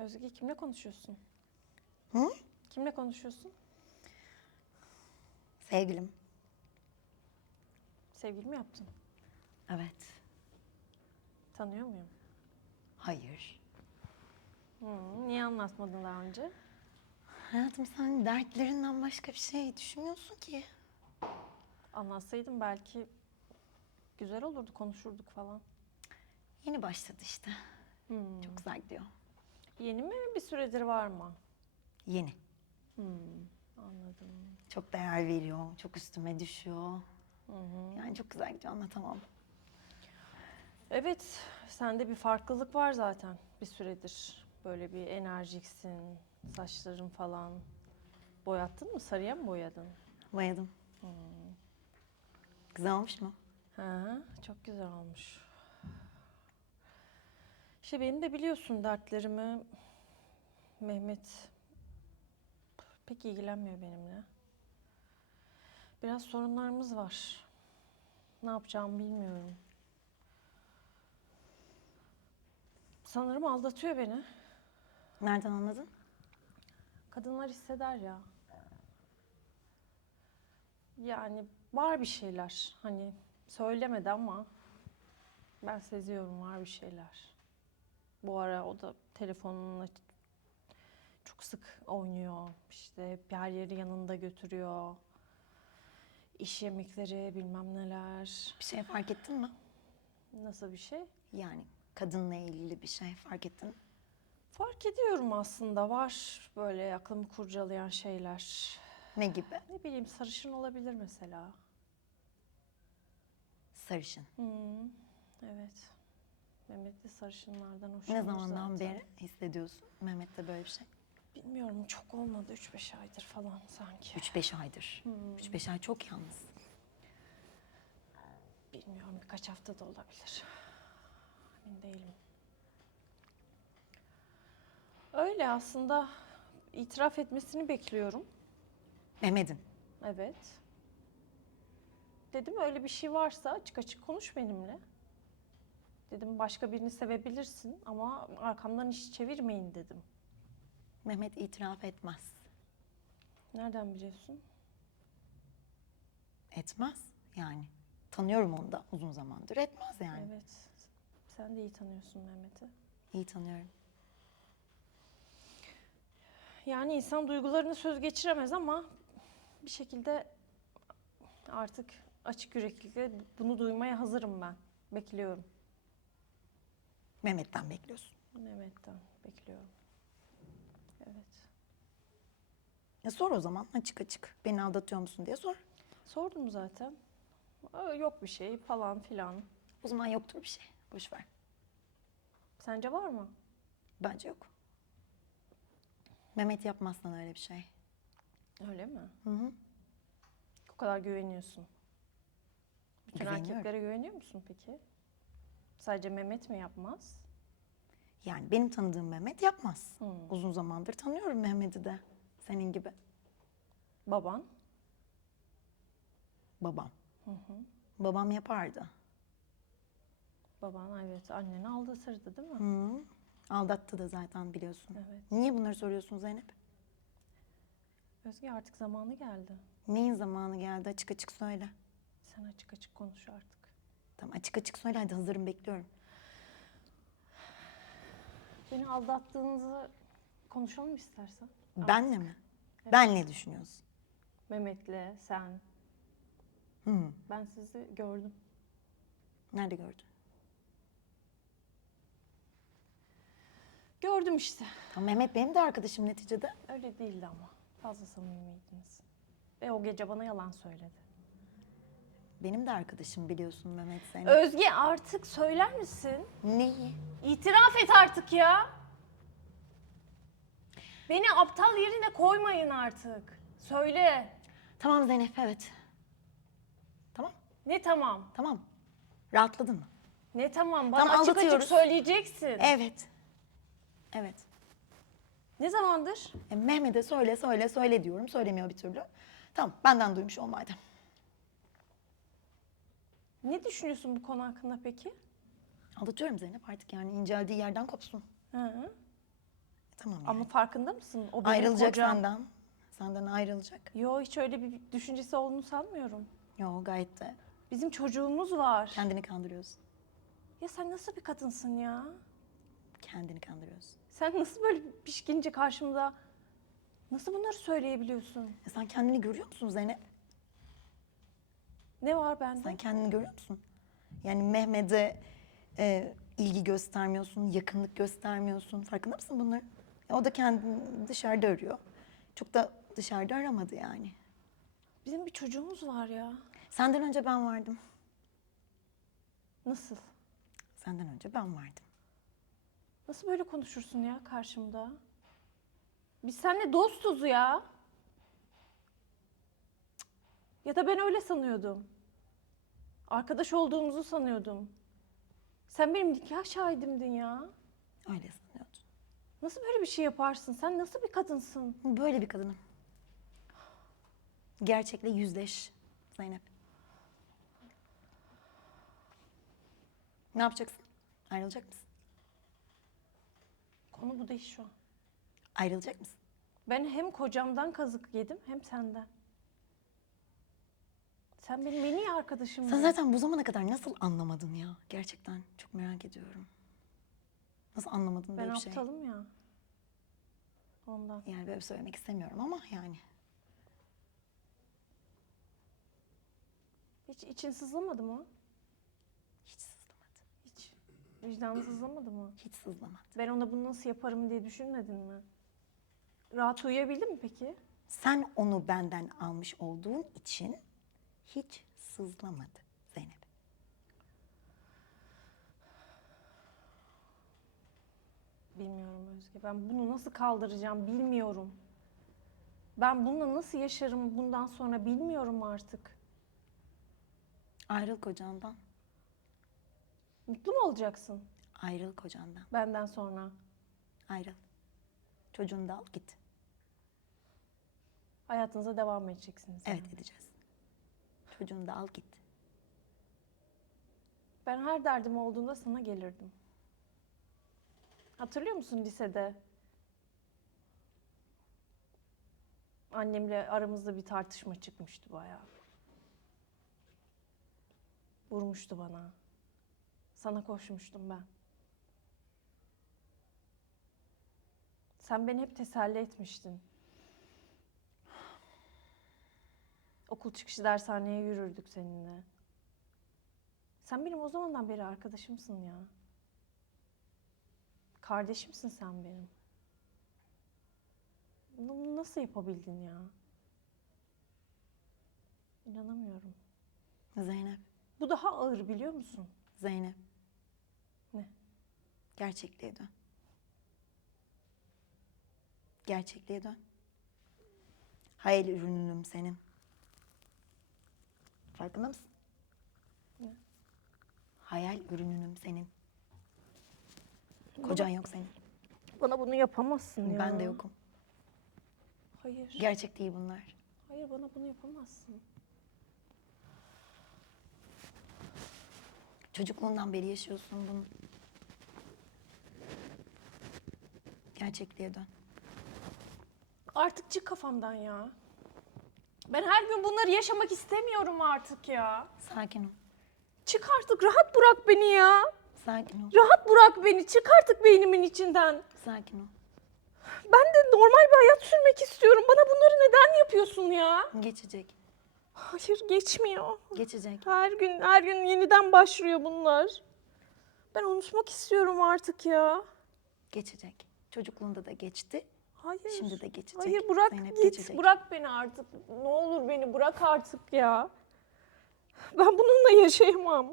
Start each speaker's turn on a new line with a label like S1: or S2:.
S1: Özge kimle konuşuyorsun?
S2: Hı?
S1: Kimle konuşuyorsun?
S2: Sevgilim.
S1: Sevgili mi yaptın?
S2: Evet.
S1: Tanıyor muyum?
S2: Hayır.
S1: Hı, niye anlatmadın daha önce?
S2: Hayatım sen dertlerinden başka bir şey düşünmüyorsun ki.
S1: Anlatsaydım belki güzel olurdu, konuşurduk falan.
S2: Yeni başladı işte.
S1: Hmm.
S2: Çok güzel gidiyor.
S1: Yeni mi bir süredir var mı?
S2: Yeni.
S1: Hmm, anladım.
S2: Çok değer veriyor. Çok üstüme düşüyor.
S1: Hı hı.
S2: Yani çok güzel gidiyor anlatamam.
S1: Evet, sende bir farklılık var zaten bir süredir. Böyle bir enerjiksin, saçların falan. Boyattın mı? Sarıya mı boyadın?
S2: Boyadım. Güzel olmuş mu?
S1: Ha, çok güzel olmuş. İşte benim de biliyorsun dertlerimi Mehmet pek ilgilenmiyor benimle. Biraz sorunlarımız var. Ne yapacağımı bilmiyorum. Sanırım aldatıyor beni.
S2: Nereden anladın?
S1: Kadınlar hisseder ya. Yani var bir şeyler. Hani söylemedi ama ben seziyorum var bir şeyler. Bu ara o da telefonunla çok sık oynuyor. İşte her yeri yanında götürüyor. İş yemekleri bilmem neler.
S2: Bir şey fark ettin mi?
S1: Nasıl bir şey?
S2: Yani kadınla ilgili bir şey fark ettin mi?
S1: Fark ediyorum aslında var böyle aklımı kurcalayan şeyler.
S2: Ne gibi?
S1: Ne bileyim sarışın olabilir mesela.
S2: Sarışın.
S1: Hmm, evet. Mehmet de sarışınlardan
S2: Ne
S1: hoşlanır
S2: zamandan
S1: zaten.
S2: beri hissediyorsun Mehmet'te böyle bir şey?
S1: Bilmiyorum çok olmadı 3-5 aydır falan sanki.
S2: 3-5 aydır.
S1: Hmm.
S2: 3-5 ay çok yalnız.
S1: Bilmiyorum birkaç hafta da olabilir. Emin değilim. Öyle aslında itiraf etmesini bekliyorum.
S2: Mehmet'in.
S1: Evet. Dedim öyle bir şey varsa açık açık konuş benimle. Dedim başka birini sevebilirsin ama arkamdan iş çevirmeyin dedim.
S2: Mehmet itiraf etmez.
S1: Nereden biliyorsun?
S2: Etmez yani. Tanıyorum onu da uzun zamandır. Etmez yani.
S1: Evet. Sen de iyi tanıyorsun Mehmet'i.
S2: İyi tanıyorum.
S1: Yani insan duygularını söz geçiremez ama bir şekilde artık açık yüreklilikle bunu duymaya hazırım ben. Bekliyorum.
S2: Mehmet'ten bekliyorsun.
S1: Mehmet'ten bekliyorum. Evet.
S2: Ya sor o zaman açık açık. Beni aldatıyor musun diye sor.
S1: Sordum zaten. Aa, Yok bir şey falan filan.
S2: O zaman yoktur bir şey. Boş ver.
S1: Sence var mı?
S2: Bence yok. Mehmet yapmaz sana öyle bir şey.
S1: Öyle mi?
S2: Hı hı.
S1: O kadar güveniyorsun. Bütün
S2: Güveniyorum.
S1: erkeklere güveniyor musun peki? Sadece Mehmet mi yapmaz?
S2: Yani benim tanıdığım Mehmet yapmaz.
S1: Hı.
S2: Uzun zamandır tanıyorum Mehmet'i de. Senin gibi.
S1: Baban?
S2: Babam.
S1: Hı hı.
S2: Babam yapardı.
S1: Baban evet anneni aldatırdı değil mi?
S2: Hı. Aldattı da zaten biliyorsun.
S1: Evet.
S2: Niye bunları soruyorsun Zeynep?
S1: Özge artık zamanı geldi.
S2: Neyin zamanı geldi açık açık söyle.
S1: Sen açık açık konuş artık.
S2: Tamam açık açık söyle hadi hazırım bekliyorum.
S1: Beni aldattığınızı konuşalım istersen.
S2: Benle mi?
S1: Evet.
S2: Ben ne düşünüyorsun?
S1: Mehmet'le sen.
S2: Hı.
S1: Ben sizi gördüm.
S2: Nerede gördün?
S1: Gördüm işte.
S2: Tamam, Mehmet benim de arkadaşım neticede.
S1: Öyle değildi ama. Fazla samimiydiniz. Ve o gece bana yalan söyledi.
S2: Benim de arkadaşım biliyorsun Mehmet senin.
S1: Özge artık söyler misin?
S2: Neyi?
S1: İtiraf et artık ya. Beni aptal yerine koymayın artık. Söyle.
S2: Tamam Zeynep evet. Tamam
S1: Ne tamam?
S2: tamam. Rahatladın mı?
S1: Ne tamam? Bana
S2: Tamam,
S1: açık açık söyleyeceksin.
S2: Evet. Evet.
S1: Ne zamandır?
S2: E, Mehmet'e söyle söyle söyle diyorum. Söylemiyor bir türlü. Tamam benden duymuş ol madem.
S1: Ne düşünüyorsun bu konu hakkında peki?
S2: Aldatıyorum Zeynep artık yani inceldiği yerden kopsun.
S1: Hı -hı.
S2: Tamam yani.
S1: Ama farkında mısın? O benim
S2: ayrılacak
S1: kocam.
S2: senden. Senden ayrılacak.
S1: Yo hiç öyle bir düşüncesi olduğunu sanmıyorum.
S2: Yo gayet de
S1: Bizim çocuğumuz var.
S2: kendini kandırıyorsun.
S1: Ya sen nasıl bir kadınsın ya?
S2: Kendini kandırıyorsun.
S1: Sen nasıl böyle pişkince karşımda nasıl bunları söyleyebiliyorsun?
S2: Ya sen kendini görüyor musun Zeynep?
S1: Ne var bende?
S2: Sen kendini görüyor musun? Yani Mehmet'e e, ilgi göstermiyorsun, yakınlık göstermiyorsun. Farkında mısın bunların? Ya o da kendini dışarıda arıyor. Çok da dışarıda aramadı yani.
S1: Bizim bir çocuğumuz var ya.
S2: Senden önce ben vardım.
S1: Nasıl?
S2: Senden önce ben vardım.
S1: Nasıl böyle konuşursun ya karşımda? Biz seninle dostuz ya. Ya da ben öyle sanıyordum. Arkadaş olduğumuzu sanıyordum. Sen benim nikah şahidimdin ya.
S2: Öyle sanıyordun.
S1: Nasıl böyle bir şey yaparsın? Sen nasıl bir kadınsın?
S2: Böyle bir kadınım. Gerçekle yüzleş Zeynep. Ne yapacaksın? Ayrılacak mısın?
S1: Konu bu değil şu an.
S2: Ayrılacak mısın?
S1: Ben hem kocamdan kazık yedim hem senden. Sen benim en iyi arkadaşımdın.
S2: Sen zaten bu zamana kadar nasıl anlamadın ya? Gerçekten çok merak ediyorum. Nasıl anlamadın
S1: ben
S2: böyle bir şey?
S1: aptalım ya. Ondan.
S2: Yani böyle söylemek istemiyorum ama yani.
S1: Hiç için sızlamadı mı?
S2: Hiç sızlamadı.
S1: Hiç. Vicdanı sızlamadı mı?
S2: Hiç sızlamadı.
S1: Ben ona bunu nasıl yaparım diye düşünmedin mi? Rahat uyuyabildin mi peki?
S2: Sen onu benden almış olduğun için hiç sızlamadı Zeynep.
S1: Bilmiyorum Özge. Ben bunu nasıl kaldıracağım bilmiyorum. Ben bununla nasıl yaşarım bundan sonra bilmiyorum artık.
S2: Ayrıl kocandan.
S1: Mutlu mu olacaksın
S2: Ayrıl kocandan.
S1: benden sonra?
S2: Ayrıl. Çocuğunu da al git.
S1: Hayatınıza devam edeceksiniz.
S2: Evet edeceğiz. Çocuğunu da al git.
S1: Ben her derdim olduğunda sana gelirdim. Hatırlıyor musun lisede? Annemle aramızda bir tartışma çıkmıştı bayağı. Vurmuştu bana. Sana koşmuştum ben. Sen beni hep teselli etmiştin. Okul çıkışı dershaneye yürürdük seninle. Sen benim o zamandan beri arkadaşımsın ya. Kardeşimsin sen benim. Bunu nasıl yapabildin ya? İnanamıyorum.
S2: Zeynep.
S1: Bu daha ağır biliyor musun?
S2: Zeynep.
S1: Ne?
S2: Gerçekliğe dön. Gerçekliğe dön. Hayal ürününüm senin. Farkında mısın?
S1: Ne?
S2: Hayal ürününüm senin. Kocan yok senin.
S1: Bana bunu yapamazsın ya.
S2: Ben de yokum.
S1: Hayır.
S2: Gerçek değil bunlar.
S1: Hayır bana bunu yapamazsın.
S2: Çocukluğundan beri yaşıyorsun bunu. Gerçekliğe dön.
S1: Artık çık kafamdan ya. Ben her gün bunları yaşamak istemiyorum artık ya.
S2: Sakin ol.
S1: Çık artık rahat bırak beni ya.
S2: Sakin ol.
S1: Rahat bırak beni. Çık artık beynimin içinden.
S2: Sakin ol.
S1: Ben de normal bir hayat sürmek istiyorum. Bana bunları neden yapıyorsun ya?
S2: Geçecek.
S1: Hayır geçmiyor.
S2: Geçecek.
S1: Her gün her gün yeniden başlıyor bunlar. Ben unutmak istiyorum artık ya.
S2: Geçecek. Çocukluğunda da geçti.
S1: Hayır.
S2: Şimdi de geçecek.
S1: Hayır bırak
S2: Zeynep
S1: git.
S2: geçecek.
S1: Bırak beni artık. Ne olur beni bırak artık ya. Ben bununla yaşayamam.